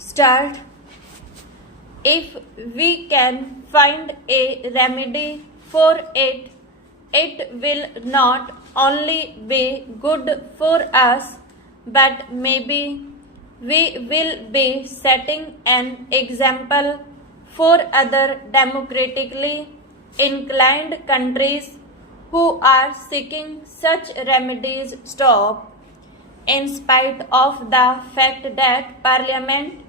start. If we can find a remedy for it, it will not only be good for us, but maybe we will be setting an example for other democratically inclined countries who are seeking such remedies stop. In spite of the fact that Parliament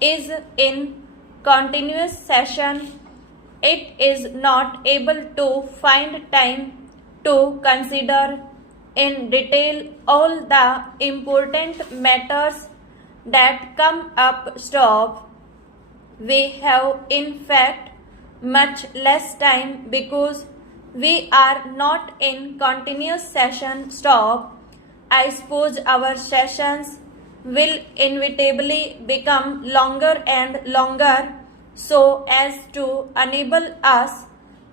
is in continuous session, it is not able to find time to consider in detail all the important matters that come up stop. We have in fact much less time because we are not in continuous session stop. I suppose our sessions will inevitably become longer and longer so as to enable us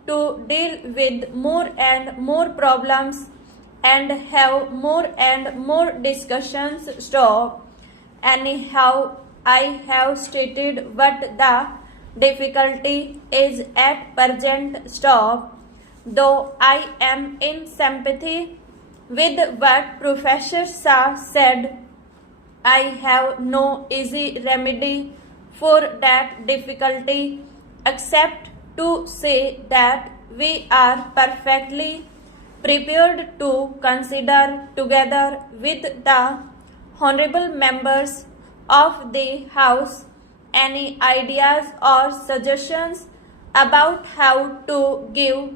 to deal with more and more problems and have more and more discussions stop. Anyhow, I have stated what the difficulty is at present stop, though I am in sympathy with what Professor Shah said. I have no easy remedy for that difficulty except to say that we are perfectly prepared to consider together with the honorable members of the House any ideas or suggestions about how to give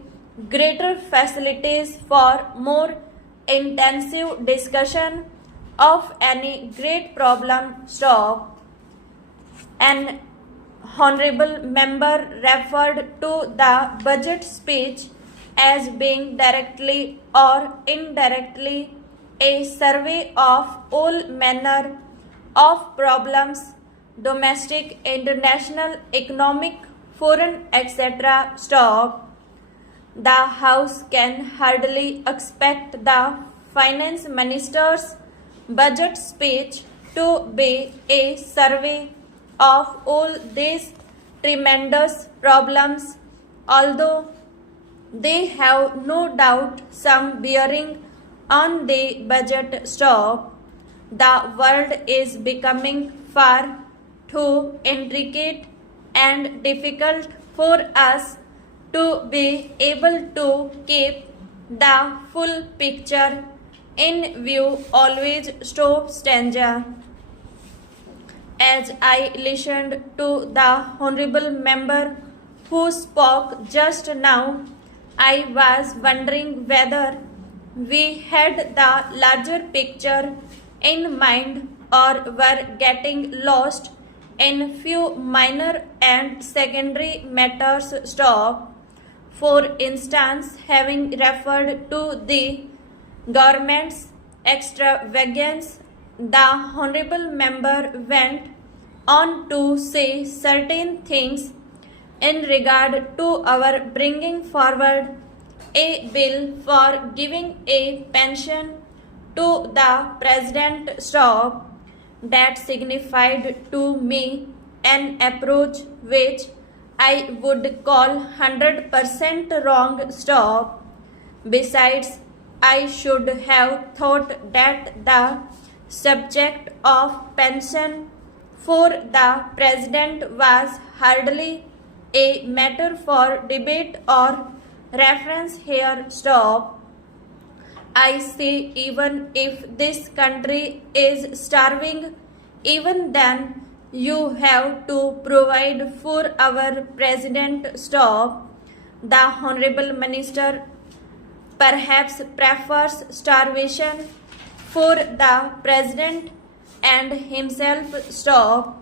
greater facilities for more intensive discussion of any great problem stop. An honorable member referred to the budget speech as being directly or indirectly a survey of all manner of problems, domestic, international, economic, foreign, etc. stop. The House can hardly expect the Finance Minister's budget speech to be a survey of all these tremendous problems, although they have no doubt some bearing on the budget stop. The world is becoming far too intricate and difficult for us to be able to keep the full picture in view always stop stanza. As I listened to the honorable member who spoke just now, I was wondering whether we had the larger picture in mind or were getting lost in few minor and secondary matters stop. For instance, having referred to the government's extravagance, the honorable member went on to say certain things in regard to our bringing forward a bill for giving a pension to the president stop that signified to me an approach which I would call 100% wrong stop. Besides, I should have thought that the subject of pension for the president was hardly a matter for debate or reference here stop. I say even if this country is starving, even then you have to provide for our president stop. The honorable minister perhaps prefers starvation for the president and himself stop.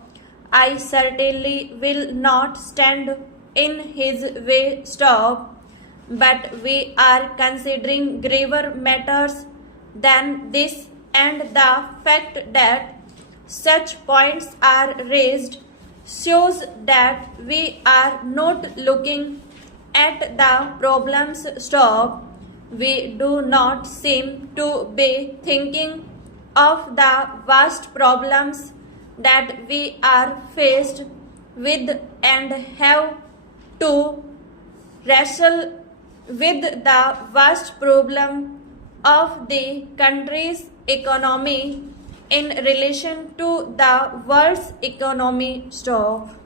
I certainly will not stand in his way stop, but we are considering graver matters than this, and the fact that such points are raised shows that we are not looking at the problems stop. We do not seem to be thinking of the vast problems that we are faced with and have to wrestle with the vast problem of the country's economy in relation to the world's economy. Stop.